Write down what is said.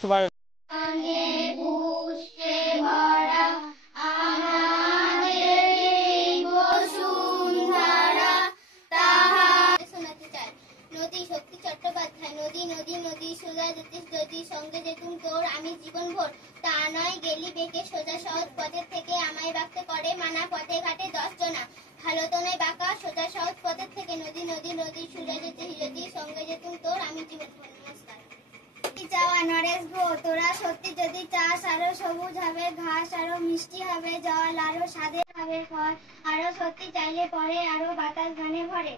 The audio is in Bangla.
তোমার পুষ্পে ভরা আমাদের এই বসুন্ধরা তাহা শোনাতে চাই। নদী শক্তি চট্টোপাধ্যায়। নদী নদী নদী সোজা যেতিস যদি সঙ্গে যেতুম তোর আমি জীবন ভোর। তা নয় গেলি বেঁকে সোজা সহজ পথের থেকে আমায় বাঁকতে করে মানা পথে ঘাটে 10 জনা। ভালো তো নয় বাঁকা সোজা সহজ পথের থেকে নদী নদী নদী সোজা যেতিস যদি সঙ্গে যেতুম তোর আমি জীবন ভোর। নমস্কার। চাওয়া নরেশ গো, তোরা সত্যি যদি চাস আরো সবুজ হবে ঘাস, আরো মিষ্টি হবে জল, আরো স্বাদের হবে ফল, আরো সত্যি চাইলে পরে আরো বাতাস গানে ভরে।